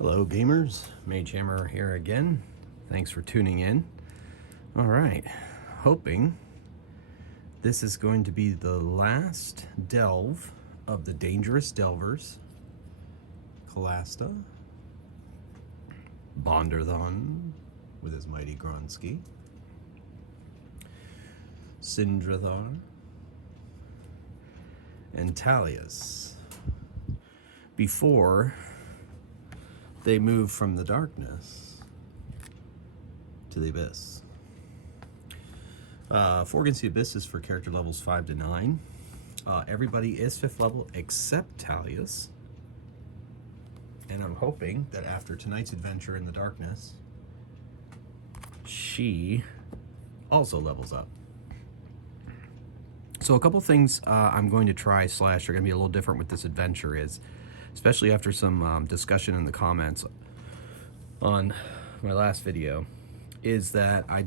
Hello gamers, Magehammer here again. Thanks for tuning in. All right, hoping this is going to be the last delve of the Dangerous Dekvers. Kalasta, Bonderthon with his mighty Gronsky, Sindrathar, and Talius. Before they move from the darkness to the abyss. 4 against the abyss is for character levels 5 to 9. Everybody is 5th level except Talius. And I'm hoping that after tonight's adventure in the darkness, she also levels up. So a couple things I'm going to try / are going to be a little different with this adventure is, especially after some discussion in the comments on my last video, is that I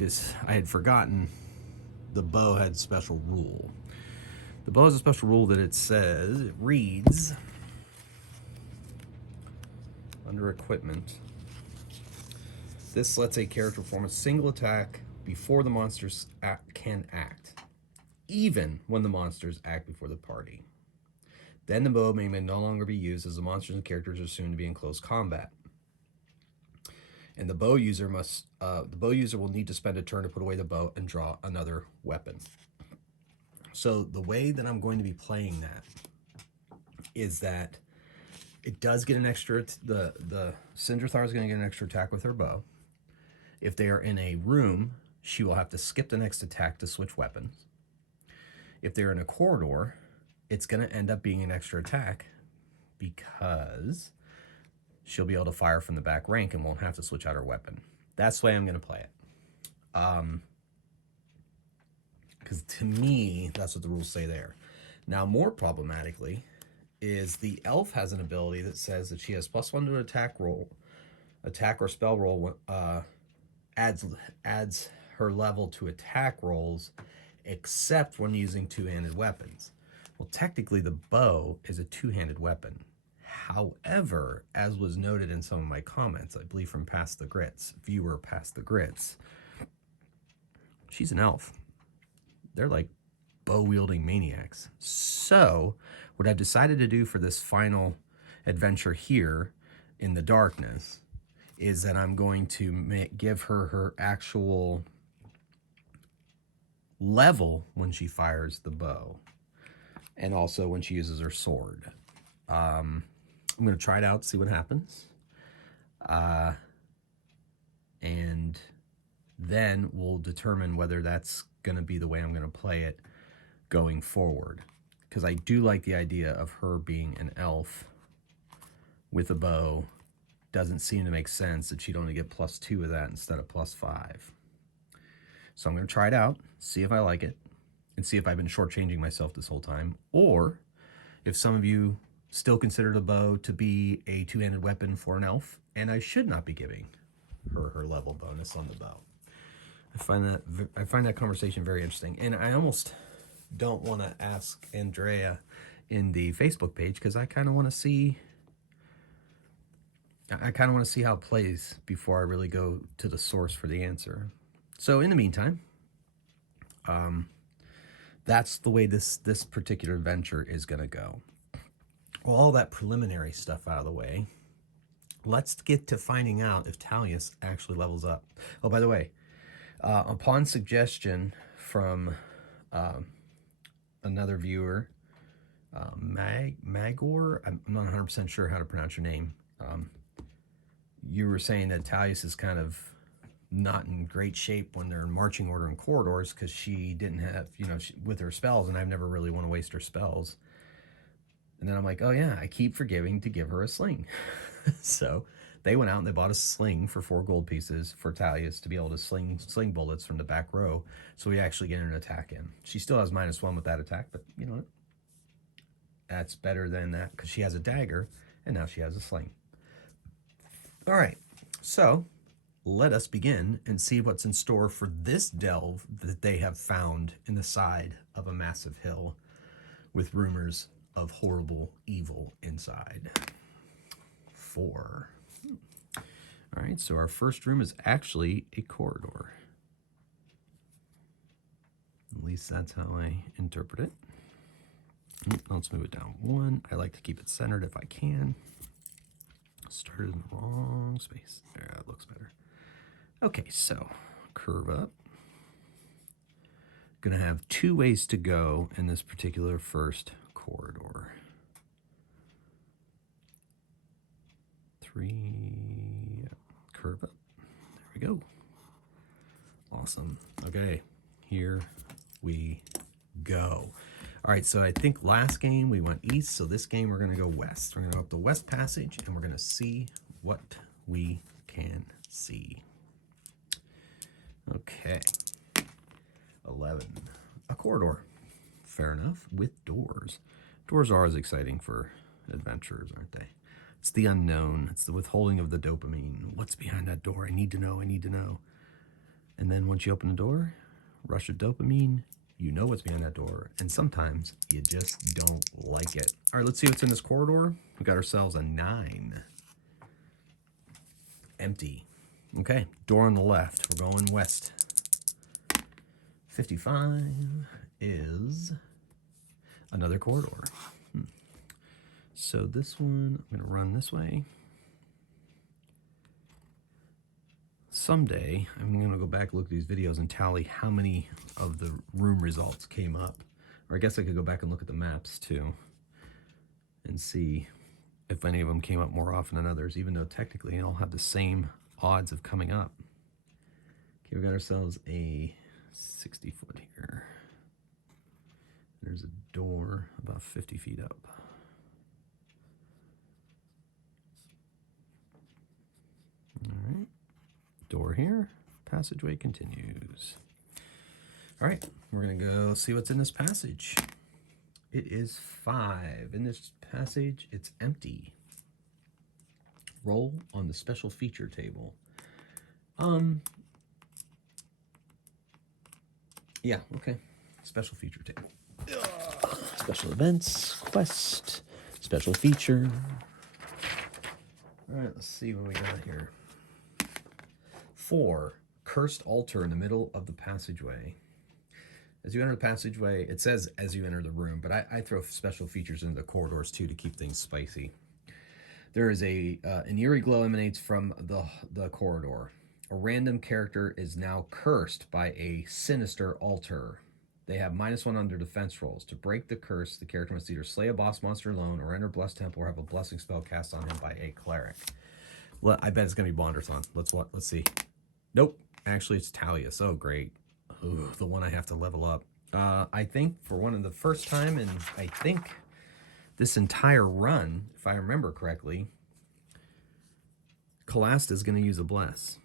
had forgotten the bow had special rule. The bow has a special rule that it reads under equipment. This lets a character perform a single attack before the monsters can act, even when the monsters act before the party. Then the bow may no longer be used as the monsters and characters are soon to be in close combat. And the bow user will need to spend a turn to put away the bow and draw another weapon. So the way that I'm going to be playing that is that it does get an extra, the Sindrathar is going to get an extra attack with her bow. If they are in a room, she will have to skip the next attack to switch weapons. If they're in a corridor, it's going to end up being an extra attack because she'll be able to fire from the back rank and won't have to switch out her weapon. That's the way I'm going to play it. Because to me, that's what the rules say there. Now, more problematically, is the elf has an ability that says that she has +1 to an attack or spell roll, adds her level to attack rolls, except when using two-handed weapons. Well, technically, the bow is a two-handed weapon. However, as was noted in some of my comments, I believe from Past the Grits, viewer Past the Grits, she's an elf. They're like bow-wielding maniacs. So, what I've decided to do for this final adventure here in the darkness is that I'm going to give her her actual level when she fires the bow, and also when she uses her sword. I'm going to try it out, see what happens. And then we'll determine whether that's going to be the way I'm going to play it going forward. Because I do like the idea of her being an elf with a bow. Doesn't seem to make sense that she'd only get +2 of that instead of +5. So I'm going to try it out, see if I like it, and see if I've been shortchanging myself this whole time, or if some of you still consider the bow to be a two-handed weapon for an elf, and I should not be giving her her level bonus on the bow. I find that conversation very interesting, and I almost don't want to ask Andrea in the Facebook page because I kind of want to see. I kind of want to see how it plays before I really go to the source for the answer. So in the meantime, that's the way this particular adventure is going to go. Well, all that preliminary stuff out of the way, let's get to finding out if Talius actually levels up. Oh, by the way, upon suggestion from another viewer, Magor, I'm not 100% sure how to pronounce your name. You were saying that Talius is kind of not in great shape when they're in marching order in corridors because she didn't have, with her spells, and I've never really want to waste her spells. And then I'm like, oh yeah, I keep forgetting to give her a sling. So they went out and they bought a sling for 4 gold pieces for Talius to be able to sling bullets from the back row, so we actually get an attack in. She still has -1 with that attack, but you know what? That's better than that because she has a dagger and now she has a sling. All right, so let us begin and see what's in store for this delve that they have found in the side of a massive hill with rumors of horrible evil inside. 4. All right, so our first room is actually a corridor. At least that's how I interpret it. Let's move it down one. I like to keep it centered if I can. Started in the wrong space. There, that looks better. Okay, so curve up. Gonna have 2 ways to go in this particular first corridor. 3, curve up. There we go. Awesome. Okay, here we go. All right, so I think last game we went east, so this game we're gonna go west. We're gonna go up the west passage and we're gonna see what we can see. Okay, 11, a corridor. Fair enough, with doors. Doors are always exciting for adventurers, aren't they? It's the unknown, it's the withholding of the dopamine. What's behind that door? I need to know, I need to know. And then once you open the door, rush of dopamine, you know what's behind that door, and sometimes you just don't like it. All right, let's see what's in this corridor. We got ourselves a 9. Empty. Okay, door on the left. We're going west. 55 is another corridor. So this one, I'm going to run this way. Someday, I'm going to go back and look at these videos and tally how many of the room results came up. Or I guess I could go back and look at the maps too and see if any of them came up more often than others, even though technically they all have the same odds of coming up. Okay, we got ourselves a 60 foot here. There's a door about 50 feet up. All right. Door here, passageway continues. All right, we're gonna go see what's in this passage. It is 5. In this passage, it's empty. Roll on the special feature table. Yeah, okay. Special feature table. Special events, quest, special feature. All right, let's see what we got here. 4, cursed altar in the middle of the passageway. As you enter the passageway, it says as you enter the room, but I throw special features into the corridors too to keep things spicy. There is an eerie glow emanates from the corridor. A random character is now cursed by a sinister altar. They have -1 on their defense rolls. To break the curse, the character must either slay a boss monster alone or enter a blessed temple or have a blessing spell cast on him by a cleric. Well, I bet it's going to be Bonderthon. Let's see. Nope. Actually, it's Talius. Oh, great. Ooh, the one I have to level up. I think for one of the first time, and I think this entire run, if I remember correctly, Calasta is going to use a bless.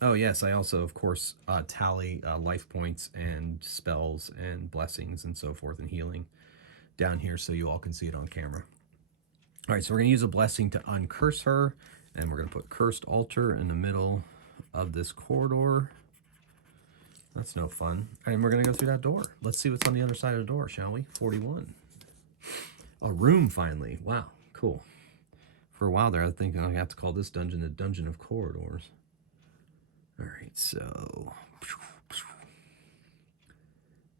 Oh, yes. I also, of course, tally life points and spells and blessings and so forth and healing down here so you all can see it on camera. All right, so we're going to use a blessing to uncurse her, and we're going to put cursed altar in the middle of this corridor. That's no fun. And we're going to go through that door. Let's see what's on the other side of the door, shall we? 41. A room, finally. Wow, cool. For a while there, I was thinking I have to call this dungeon the Dungeon of Corridors. All right, so...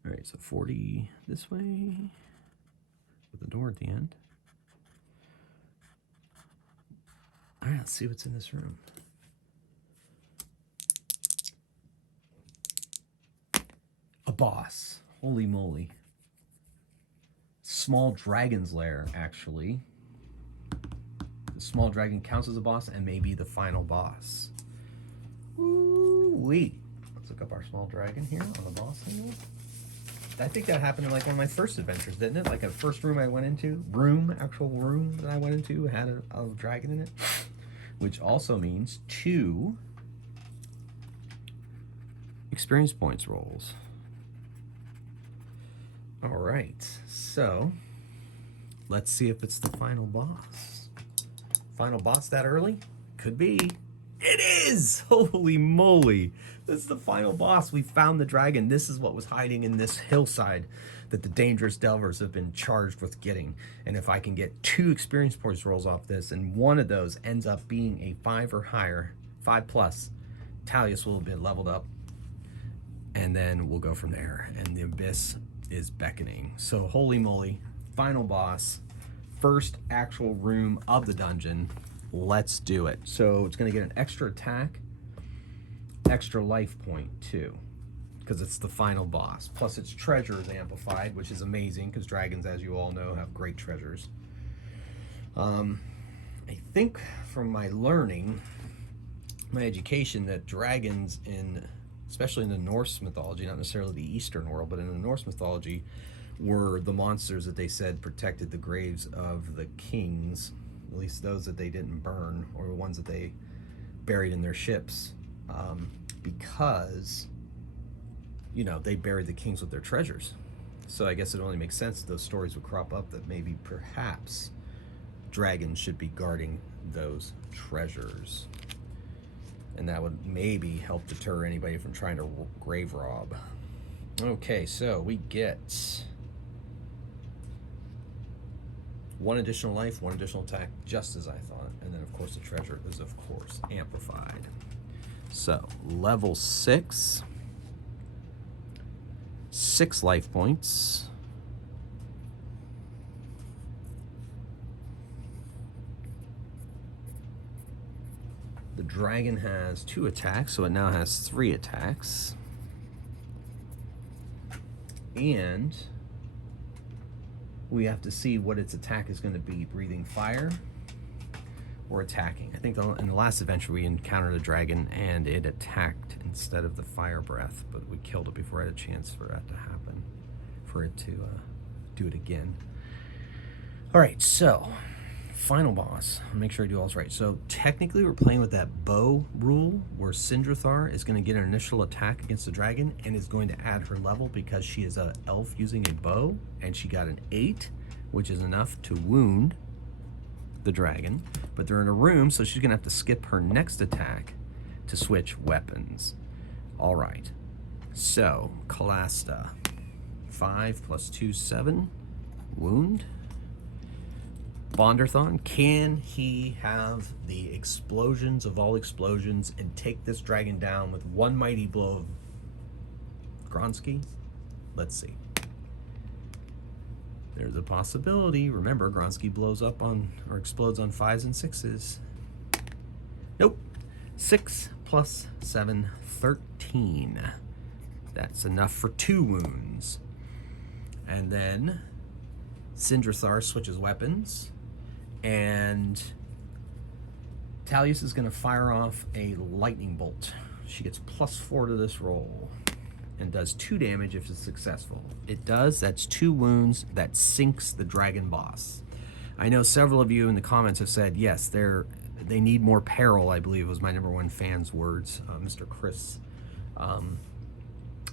All right, so 40 this way, with the door at the end. All right, let's see what's in this room. A boss. Holy moly. Small dragon's lair, actually. The small dragon counts as a boss and may be the final boss. Woo-wee. Let's look up our small dragon here on the boss table. I think that happened in like one of my first adventures, didn't it? Like a first room I went into, actual room that I went into had a dragon in it, which also means 2 experience points rolls. All right, so let's see if it's the final boss. Final boss that early? Could be. It is! Holy moly. This is the final boss. We found the dragon. This is what was hiding in this hillside that the Dangerous Delvers have been charged with getting. And if I can get 2 experience points rolls off this, and one of those ends up being a 5 or higher, 5+, Talius will have been leveled up. And then we'll go from there. And the Abyss is beckoning. So holy moly. Final boss. First actual room of the dungeon. Let's do it. So it's going to get an extra attack, extra life point too, because it's the final boss. Plus its treasure is amplified, which is amazing because dragons, as you all know, have great treasures. I think from my learning, my education, that dragons especially in the Norse mythology, not necessarily the Eastern world, but in the Norse mythology, were the monsters that they said protected the graves of the kings, at least those that they didn't burn, or the ones that they buried in their ships, because, you know, they buried the kings with their treasures. So I guess it only makes sense that those stories would crop up that maybe perhaps dragons should be guarding those treasures. And that would maybe help deter anybody from trying to grave rob. Okay, so we get 1 additional life, 1 additional attack, just as I thought. And then, of course, the treasure is, of course, amplified. So, level 6. 6 life points. The dragon has 2 attacks, so it now has 3 attacks. And we have to see what its attack is going to be, breathing fire or attacking. I think in the last adventure we encountered a dragon and it attacked instead of the fire breath, but we killed it before I had a chance for that to happen, for it to do it again. All right, so final boss. I'll make sure I do all this right. So technically we're playing with that bow rule where Dracothor is going to get an initial attack against the dragon and is going to add her level because she is an elf using a bow, and she got an 8, which is enough to wound the dragon. But they're in a room, so she's going to have to skip her next attack to switch weapons. All right. So Callista, 5 + 2, 7. Wound. Bonderthon, can he have the explosions of all explosions and take this dragon down with 1 mighty blow of Gronsky? Let's see. There's a possibility. Remember, Gronsky blows up on, or explodes on 5s and 6s. Nope. 6 + 7, 13. That's enough for 2 wounds. And then Dracothor switches weapons, and Talius is going to fire off a lightning bolt. She gets +4 to this roll and does 2 damage if it's successful. It does. That's 2 wounds. That sinks the dragon boss. I know several of you in the comments have said, yes, they need more peril, I believe was my #1 fan's words, Mr. Chris. And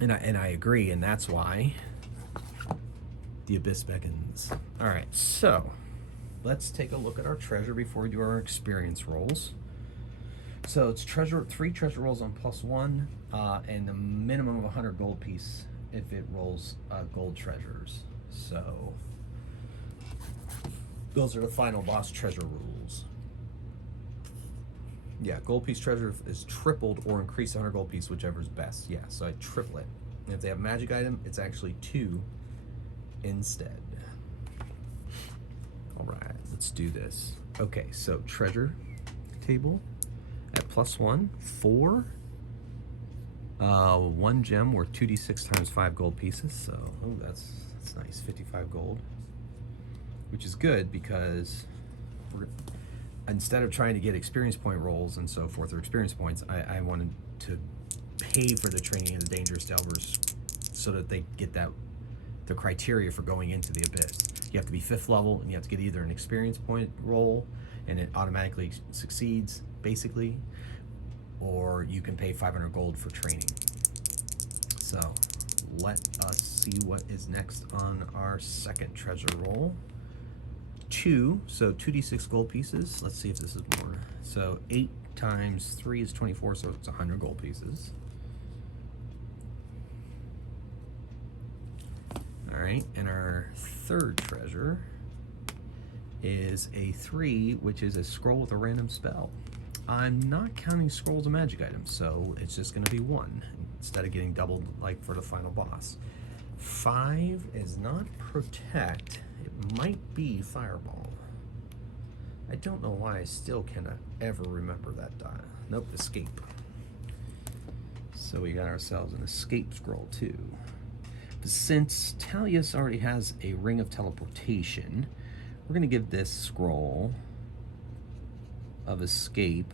I agree, and that's why the Abyss beckons. All right, so let's take a look at our treasure before we do our experience rolls. So it's 3 treasure rolls on +1, and a minimum of 100 gold piece if it rolls gold treasures. So those are the final boss treasure rules. Yeah, gold piece treasure is tripled or increased 100 gold piece, whichever is best. Yeah, so I triple it. And if they have a magic item, it's actually 2 instead. All right, let's do this. Okay, so treasure table at +1, 4. 1 gem worth 2d6 × 5 gold pieces. So, oh, that's nice, 55 gold, which is good because instead of trying to get experience point rolls and so forth, or experience points, I wanted to pay for the training of the Dangerous Dekvers so that they get the criteria for going into the Abyss. You have to be 5th level, and you have to get either an experience point roll, and it automatically succeeds, basically, or you can pay 500 gold for training. So let us see what is next on our second treasure roll. 2, so 2d6 gold pieces. Let's see if this is more. So 8 times 3 is 24, so it's 100 gold pieces. All right, and our third treasure is a 3, which is a scroll with a random spell. I'm not counting scrolls of magic items, so it's just going to be 1 instead of getting doubled like for the final boss. 5 is not protect. It might be fireball. I don't know why I still cannot ever remember that die. Nope, escape. So we got ourselves an escape scroll too. But since Talius already has a ring of teleportation, we're going to give this scroll of escape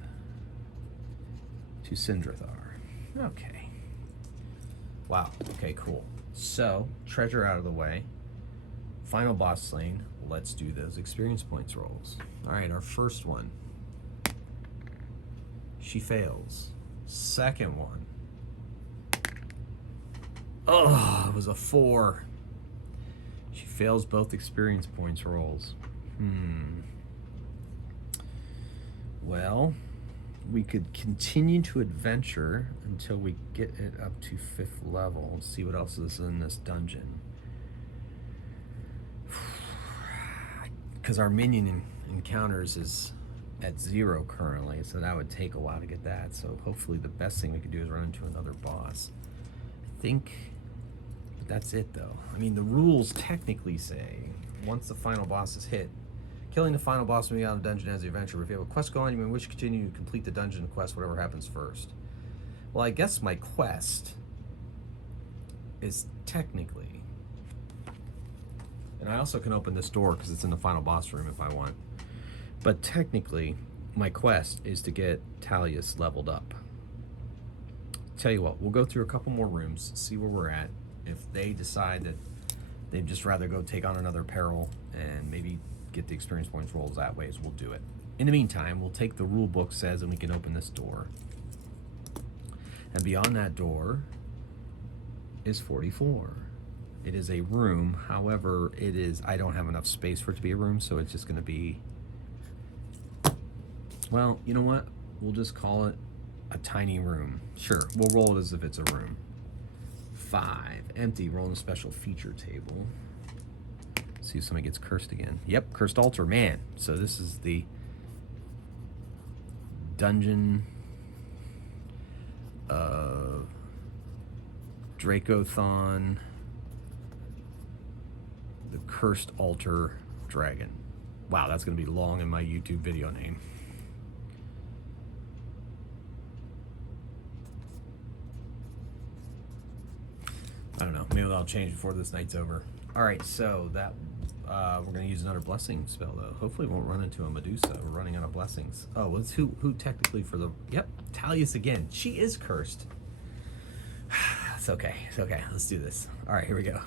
to Dracothor. Okay. Wow. Okay, cool. So, treasure out of the way. Final boss slain. Let's do those experience points rolls. All right, our first one. She fails. Second one. Oh, it was a 4. She fails both experience points rolls. Well, we could continue to adventure until we get it up to 5th level. Let's see what else is in this dungeon. Because our minion encounters is at 0 currently, so that would take a while to get that. So hopefully the best thing we could do is run into another boss. I think that's it though. I mean, the rules technically say once the final boss is hit, killing the final boss when you get out of the dungeon as the adventure. If you have a quest going, you may wish to continue to complete the dungeon quest, whatever happens first. Well, I guess my quest is technically, and I also can open this door because it's in the final boss room if I want, but technically my quest is to get Talius leveled up. Tell you what, we'll go through a couple more rooms, see where we're at. If they decide that they'd just rather go take on another peril and maybe get the experience points rolls that way, we'll do it. In the meantime, we'll take the rule book says and we can open this door. And beyond that door is 44. It is a room, however, it is, I don't have enough space for it to be a room, so it's just gonna be, well, you know what? We'll just call it a tiny room. Sure, we'll roll it as if it's a room. 5, empty, rolling a special feature table. See if somebody gets cursed again. Yep, cursed altar, man. So this is the dungeon of Dracothor, the cursed altar dragon. Wow, that's gonna be long in my YouTube video name. I don't know, maybe that'll change before this night's over. All right, so that we're gonna use another blessing spell though. Hopefully we won't run into a Medusa. We're running out of blessings. Oh, it's who technically for the, yep, Talius again. She is cursed. It's okay, it's okay, let's do this. All right, here we go.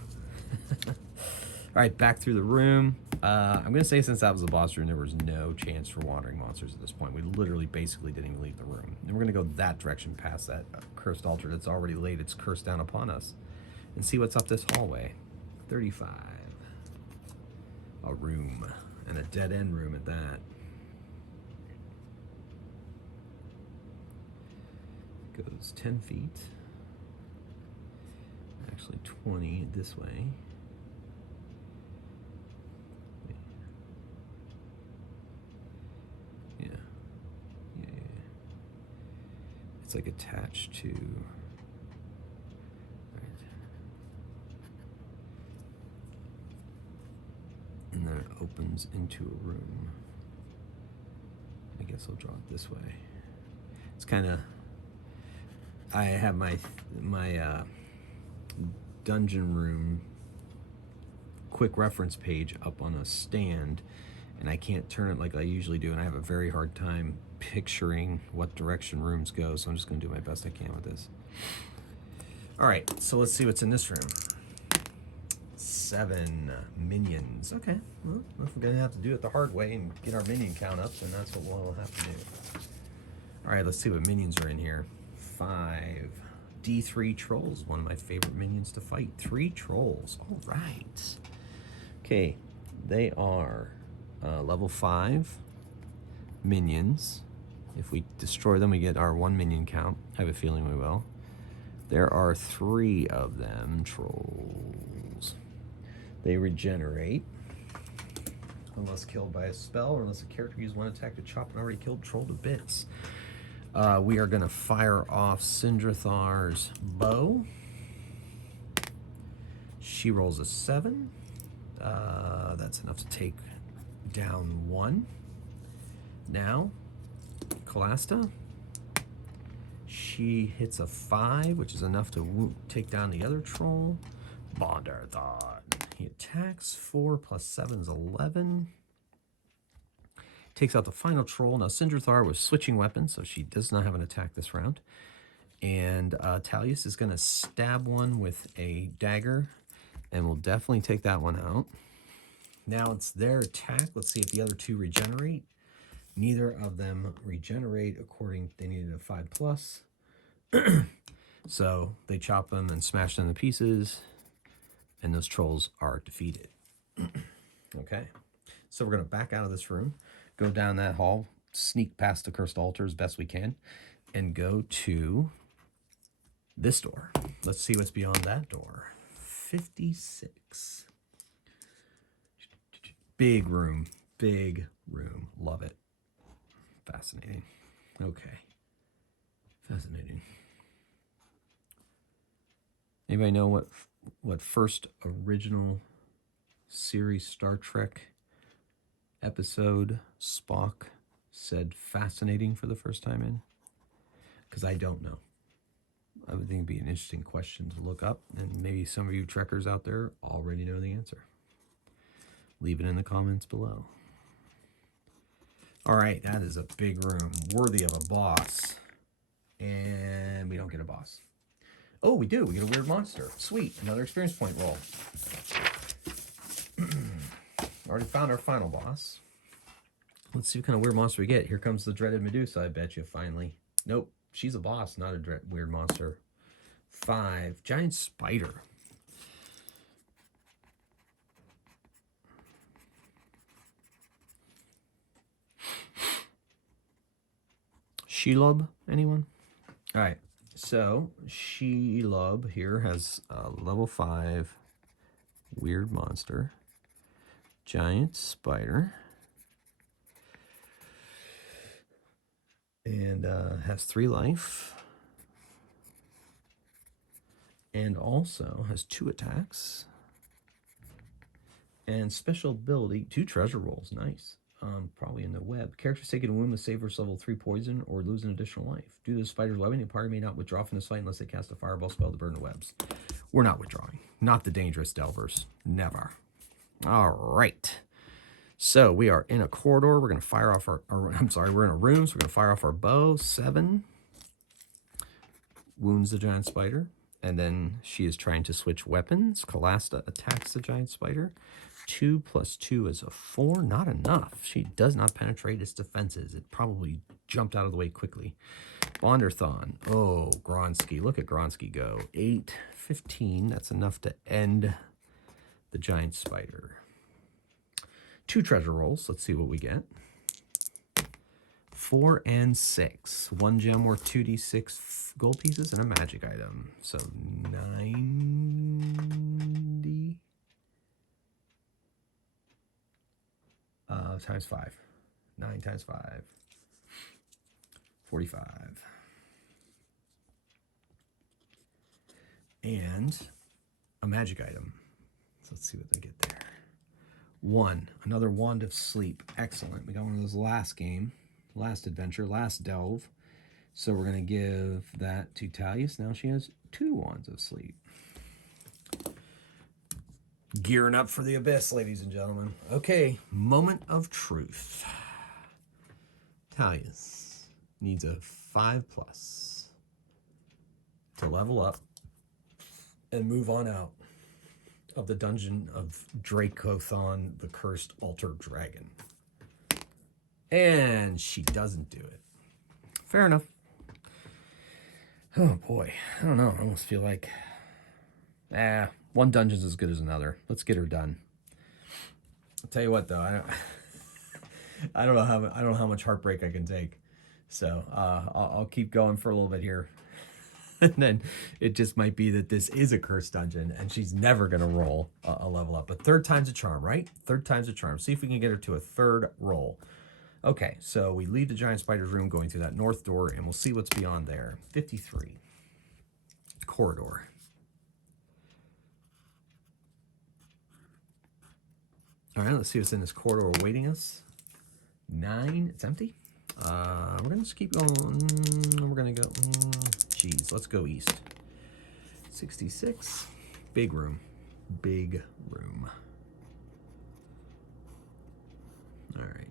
All right, back through the room. I'm gonna say since that was the boss room, there was no chance for wandering monsters at this point. We literally basically didn't even leave the room. And we're gonna go that direction past that cursed altar that's already laid its curse down upon us and see what's up this hallway. 35. A room, and a dead end room at that. Goes 10 feet. Actually 20 this way. Yeah. It's like attached to, and then it opens into a room. I guess I'll draw it this way. It's kind of, I have my dungeon room quick reference page up on a stand, and I can't turn it like I usually do, and I have a very hard time picturing what direction rooms go, so I'm just going to do my best I can with this. All right, so let's see what's in this room. 7 minions. Okay, well, if we're gonna have to do it the hard way and get our minion count up, then that's what we'll have to do. All right, let's see what minions are in here. 5 D3 trolls, one of my favorite minions to fight. 3 trolls. All right. Okay, they are Level 5 minions. If we destroy them, we get our 1 minion count. I have a feeling we will. There are 3 of them, trolls. They regenerate unless killed by a spell or unless a character uses one attack to chop an already killed troll to bits. We are going to fire off Dracothor's bow. She rolls a 7. That's enough to take down 1. Now, Callista. She hits a 5, which is enough to take down the other troll. Bonderthon. He attacks 4 plus 7 is 11. Takes out the final troll. Now, Dracothor was switching weapons, so she does not have an attack this round. And Talius is going to stab one with a dagger, and we'll definitely take that one out. Now it's their attack. Let's see if the other 2 regenerate. Neither of them regenerate according, they needed a 5 plus. So they chop them and smash them to pieces, and those trolls are defeated. Okay, so we're going to back out of this room, go down that hall, sneak past the cursed altar as best we can, and go to this door. Let's see what's beyond that door. 56. Big room, love it. Fascinating. Okay, fascinating. Anybody know what first original series Star Trek episode Spock said fascinating for the first time in? Because I don't know. I would think it'd be an interesting question to look up, and maybe some of you Trekkers out there already know the answer. Leave it in the comments below. All right, that is a big room, worthy of a boss. And we don't get a boss. Oh, we do. We get a weird monster. Sweet. Another experience point roll. Already found our final boss. Let's see what kind of weird monster we get. Here comes the dreaded Medusa, I bet you, finally. Nope. She's a boss, not a weird monster. 5. Giant spider. Shelob, anyone? All right, so Shelob here has a level 5 weird monster, giant spider, and has 3 life, and also has 2 attacks, and special ability, 2 treasure rolls, nice. Probably in the web. Characters taking a wound with save versus level 3 poison or lose an additional life. Due to the spider's webbing, the party may not withdraw from this fight unless they cast a fireball spell to burn the webs. We're not withdrawing. Not the Dangerous Dekvers. Never. All right. So we are in a corridor. We're going to fire off we're in a room, so we're going to fire off our bow. 7. Wounds the giant spider. And then she is trying to switch weapons. Callista attacks the giant spider. 2 plus 2 is a 4. Not enough. She does not penetrate its defenses. It probably jumped out of the way quickly. Bonderthon. Oh, Gronsky. Look at Gronsky go. 8, 15. That's enough to end the giant spider. 2 treasure rolls. Let's see what we get. 4 and 6. 1 gem worth 2d6 gold pieces and a magic item. So 90. Times 5. 9 times 5. 45. And a magic item. So let's see what they get there. 1. Another Wand of Sleep. Excellent. We got one of those last game. Last adventure. Last delve. So we're going to give that to Talius. Now she has 2 Wands of Sleep. Gearing up for the abyss, ladies and gentlemen. Okay, moment of truth. Talius needs a 5 plus to level up and move on out of the dungeon of Dracothor, the cursed altar dragon. And she doesn't do it. Fair enough. Oh boy, I don't know. I almost feel like, one dungeon's as good as another. Let's get her done. I'll tell you what, though, I don't know how much heartbreak I can take. So I'll keep going for a little bit here. And then it just might be that this is a cursed dungeon and she's never going to roll a level up. But third time's a charm, right? Third time's a charm. See if we can get her to a third roll. Okay, so we leave the giant spider's room going through that north door, and we'll see what's beyond there. 53. Corridor. All right, let's see what's in this corridor awaiting us. 9. It's empty. We're going to just keep going. We're going to go... Geez, let's go east. 66. Big room. Big room. All right.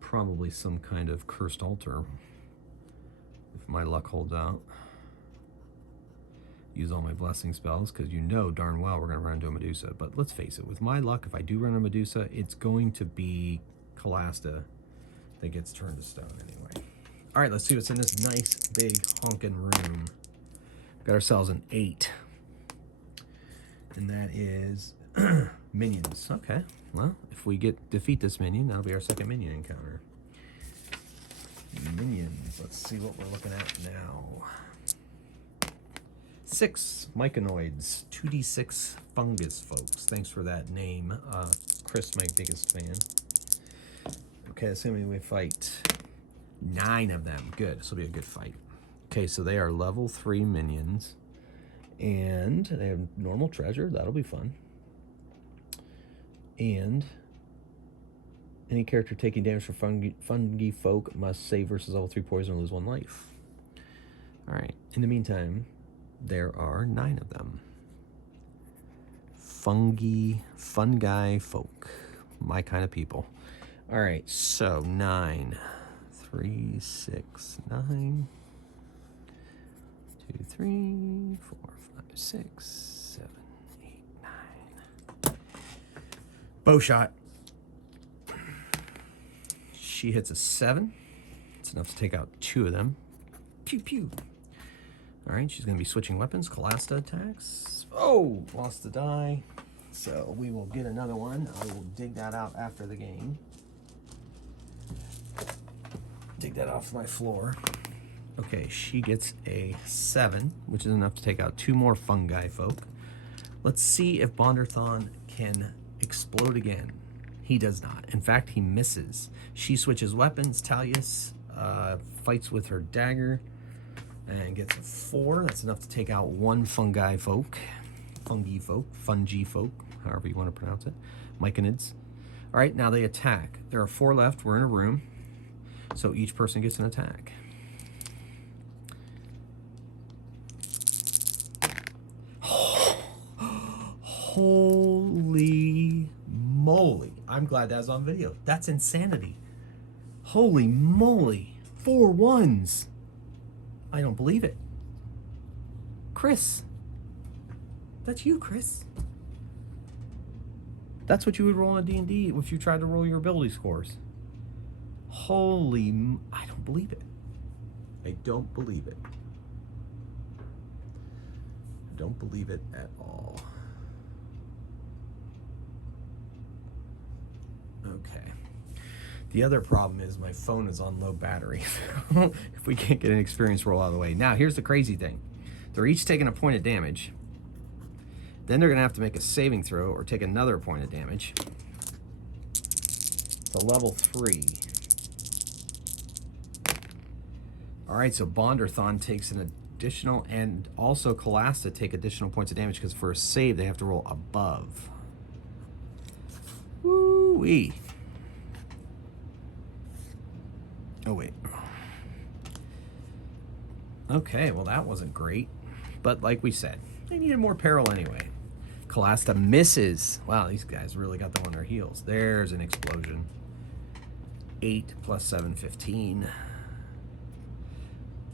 Probably some kind of cursed altar, if my luck holds out. Use all my blessing spells, because you know darn well we're going to run into a Medusa. But let's face it, with my luck, if I do run a Medusa, it's going to be Calasta that gets turned to stone anyway. All right, let's see what's in this nice, big, honking room. Got ourselves an 8. And that is minions. Okay, well, if we defeat this minion, that'll be our second minion encounter. Minions. Let's see what we're looking at now. 6 myconoids, 2d6 fungus folks. Thanks for that name, Chris, my biggest fan. Okay, assuming we fight 9 of them. Good, this will be a good fight. Okay, so they are level 3 minions. And they have normal treasure. That'll be fun. And any character taking damage from fungi folk must save versus level 3 poison or lose 1 life. All right. In the meantime, there are 9 of them. Fungi folk. My kind of people. All right. So 9. 3, 6, 9. 2, 3, 4, 5, 6, 7, 8, 9. Bow shot. She hits a 7. It's enough to take out 2 of them. Pew, pew. All right, she's going to be switching weapons. Calasta attacks. Oh, lost the die. So we will get another one. I will dig that out after the game. Dig that off my floor. Okay, she gets a 7, which is enough to take out 2 more fungi folk. Let's see if Bonderthon can explode again. He does not. In fact, he misses. She switches weapons. Talius fights with her dagger and gets a 4. That's enough to take out 1 fungi folk, however you want to pronounce it. Myconids. All right, now they attack. There are 4 left. We're in a room, so each person gets an attack. Holy moly. I'm glad that's on video. That's insanity. Holy moly. 4 1s. I don't believe it. Chris. That's you, Chris. That's what you would roll in D&D if you tried to roll your ability scores. Holy... I don't believe it. I don't believe it. I don't believe it at all. Okay. The other problem is my phone is on low battery. If we can't get an experience roll out of the way. Now, here's the crazy thing. They're each taking a point of damage. Then they're going to have to make a saving throw or take another point of damage. To level 3. All right, so Bonderthon takes an additional, and also Calasta take additional points of damage because for a save, they have to roll above. Woo-wee. Oh, wait. Okay, well, that wasn't great. But like we said, they needed more peril anyway. Calasta misses. Wow, these guys really got them on their heels. There's an explosion. 8 plus 7, 15.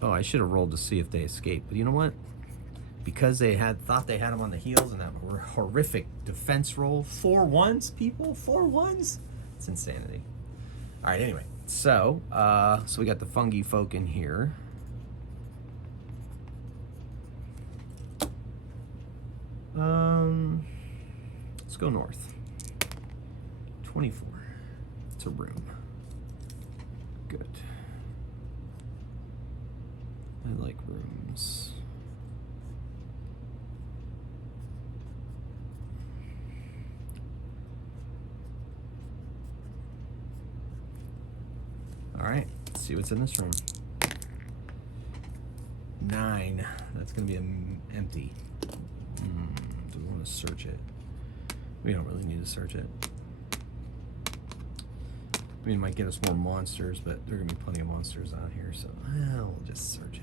Oh, I should have rolled to see if they escaped. But you know what? Because they thought they had them on the heels and that horrific defense roll. 4 1s, people? 4 1s? It's insanity. All right, anyway. So we got the fungi folk in here. Let's go north. 24. It's a room. Good. I like rooms. All right, let's see what's in this room. 9. That's going to be empty. Do we want to search it? We don't really need to search it. I mean, it might get us more monsters, but there are going to be plenty of monsters out here, so we'll just search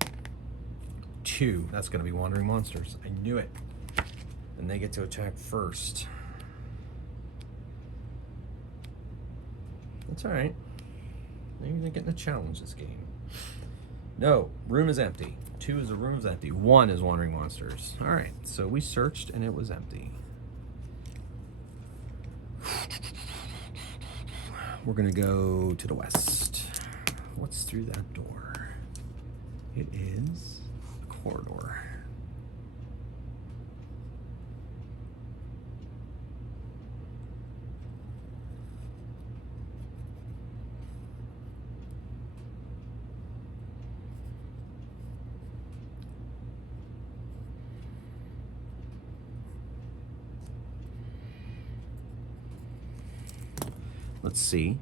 it. 2. That's going to be wandering monsters. I knew it. And they get to attack first. That's all right. Maybe they're getting a challenge this game. No, room is empty. 2 is a room is empty. 1 is wandering monsters. All right, so we searched and it was empty. We're gonna go to the west. What's through that door? It is a corridor. Let's see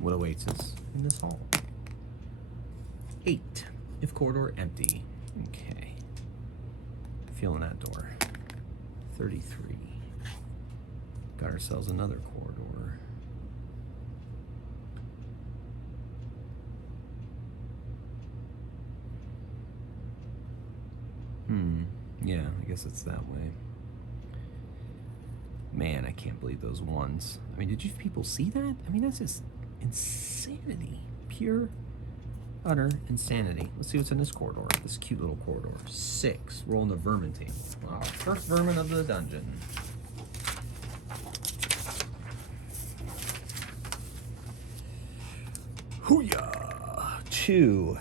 what awaits us in this hall. 8. If corridor empty. Okay. Feeling that door. 33. Got ourselves another corridor. Yeah, I guess it's that way. Man, I can't believe those ones. I mean, did you people see that? I mean, that's just insanity. Pure, utter insanity. Let's see what's in this corridor. This cute little corridor. 6. Rolling the vermin team. Wow, first vermin of the dungeon. Hoo-yah! 2.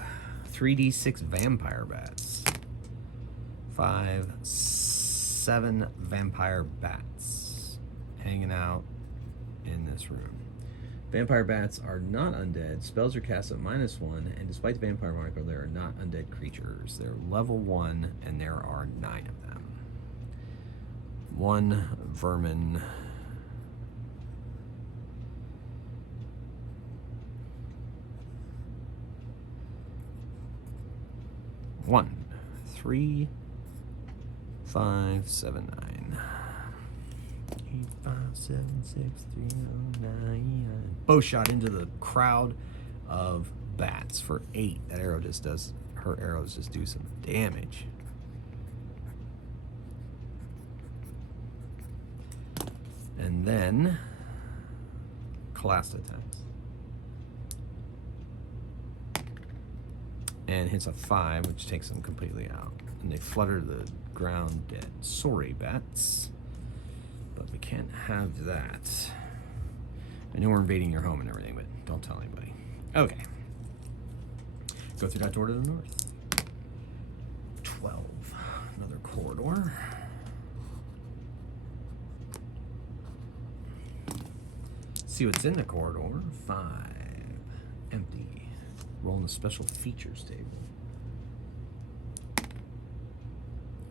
3d6 vampire bats. 5, 7 vampire bats. Hanging out in this room. Vampire bats are not undead. Spells are cast at -1, and despite the vampire moniker, they are not undead creatures. They're level 1, and there are 9 of them. 1 vermin. One, 3, 5, 7, 9. 8, 5, 7, 6, 3, 0, 9. Bow shot into the crowd of bats for 8. That arrow just does, her arrows just do some damage. And then Calasta attacks. And hits a 5, which takes them completely out. And they flutter to the ground dead. Sorry, bats. But we can't have that. I know we're invading your home and everything, but don't tell anybody. Okay. Go through that door to the north. 12. Another corridor. See what's in the corridor. 5. Empty. Roll in the special features table.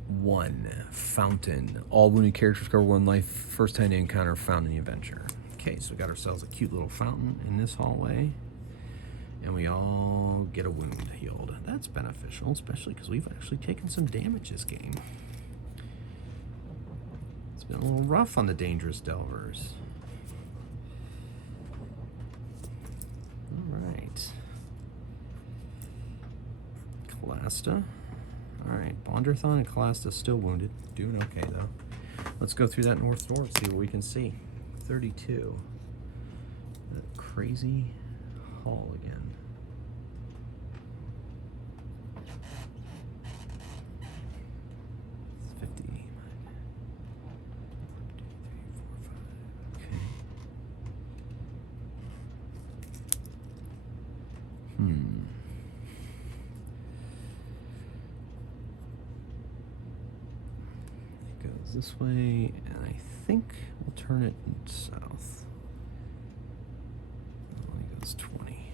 1. Fountain. All wounded characters recover 1 life. First time they encounter found in the adventure. Okay, so we got ourselves a cute little fountain in this hallway. And we all get a wound healed. That's beneficial, especially because we've actually taken some damage this game. It's been a little rough on the Dangerous Dekvers. Alright. Calasta. Alright, Bondrathon and Calasta still wounded. Doing okay, though. Let's go through that north door and see what we can see. 32. That crazy hall again. It's 50. 1, 2, 3, 4, 5. Okay. It goes this way, and I think we'll turn it south. It only goes 20.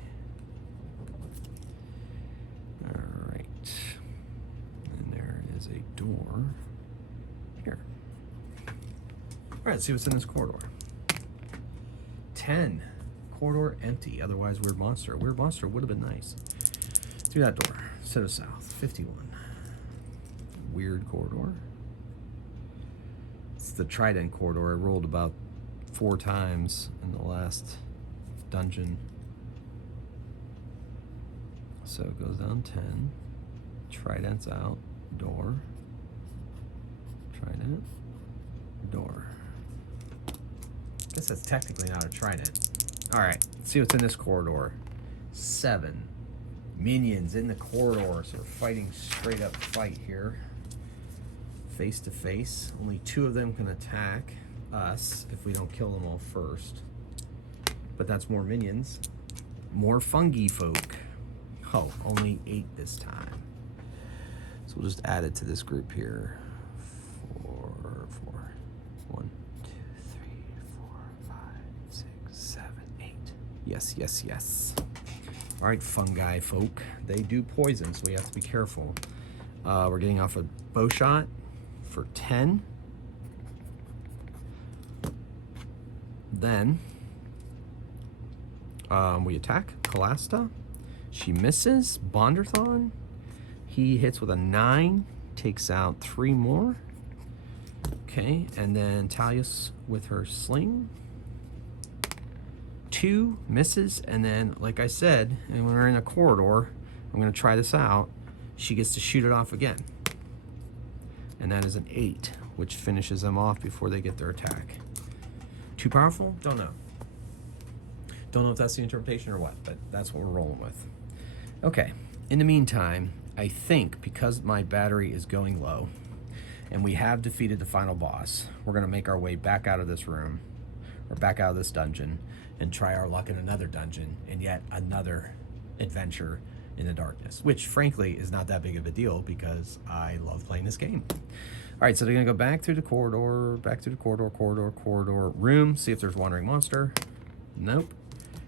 All right. And there is a door here. All right, let's see what's in this corridor. 10. Corridor empty, otherwise weird monster. A weird monster would have been nice. Through that door, set of south. 51. Weird corridor. It's the Trident corridor. I rolled about 4 times in the last dungeon. So it goes down 10. Trident's out. Door. Trident. Door. I guess that's technically not a trident. All right, let's see what's in this corridor. 7. Minions in the corridor, so we're fighting straight up fight here. Face to face. Only 2 of them can attack us if we don't kill them all first. But that's more minions. More fungi folk. Oh, only 8 this time. So we'll just add it to this group here. 4. 1, 2, 3, 4, 5, 6, 7, 8. Yes, yes, yes. All right, fungi folk. They do poison, so we have to be careful. We're getting off a bow shot for 10. Then we attack Callista. She misses. Bonderthon. He hits with a 9, takes out 3 more. Okay, and then Talius with her sling. 2 misses, and then, like I said, and when we're in a corridor, I'm going to try this out. She gets to shoot it off again. And that is an 8, which finishes them off before they get their attack. Too powerful? Don't know. Don't know if that's the interpretation or what, but that's what we're rolling with. Okay, in the meantime, I think because my battery is going low and we have defeated the final boss, we're going to make our way back out of this room, or back out of this dungeon, and try our luck in another dungeon and yet another adventure in the darkness, which frankly is not that big of a deal because I love playing this game. All right, so they're gonna go back through the corridor, corridor, room, see if there's wandering monster. Nope.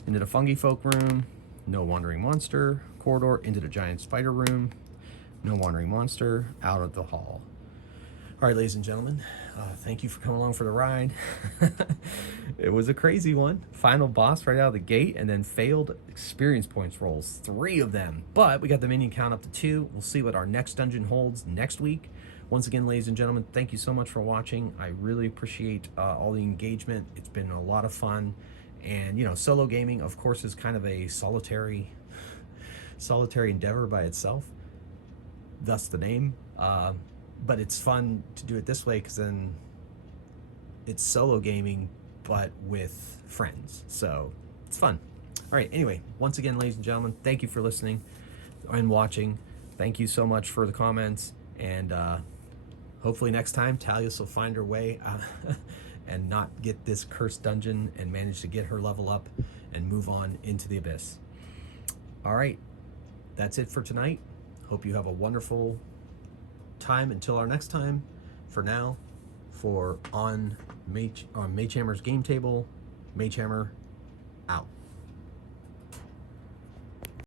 Into the fungi folk room, no wandering monster. Corridor, into the giant spider room, no wandering monster. Out of the hall. All right, ladies and gentlemen, thank you for coming along for the ride. It was a crazy one. Final boss right out of the gate, and then failed experience points rolls, 3 of them. But we got the minion count up to 2. We'll see what our next dungeon holds next week. Once again, ladies and gentlemen, thank you so much for watching. I really appreciate all the engagement. It's been a lot of fun. And, you know, solo gaming, of course, is kind of a solitary endeavor by itself. Thus the name. But it's fun to do it this way because then it's solo gaming, but with friends. So it's fun. All right. Anyway, once again, ladies and gentlemen, thank you for listening and watching. Thank you so much for the comments. And hopefully next time, Talius will find her way and not get this cursed dungeon and manage to get her level up and move on into the abyss. All right. That's it for tonight. Hope you have a wonderful time until our next time. For now, on Magehammer's game table, Magehammer out.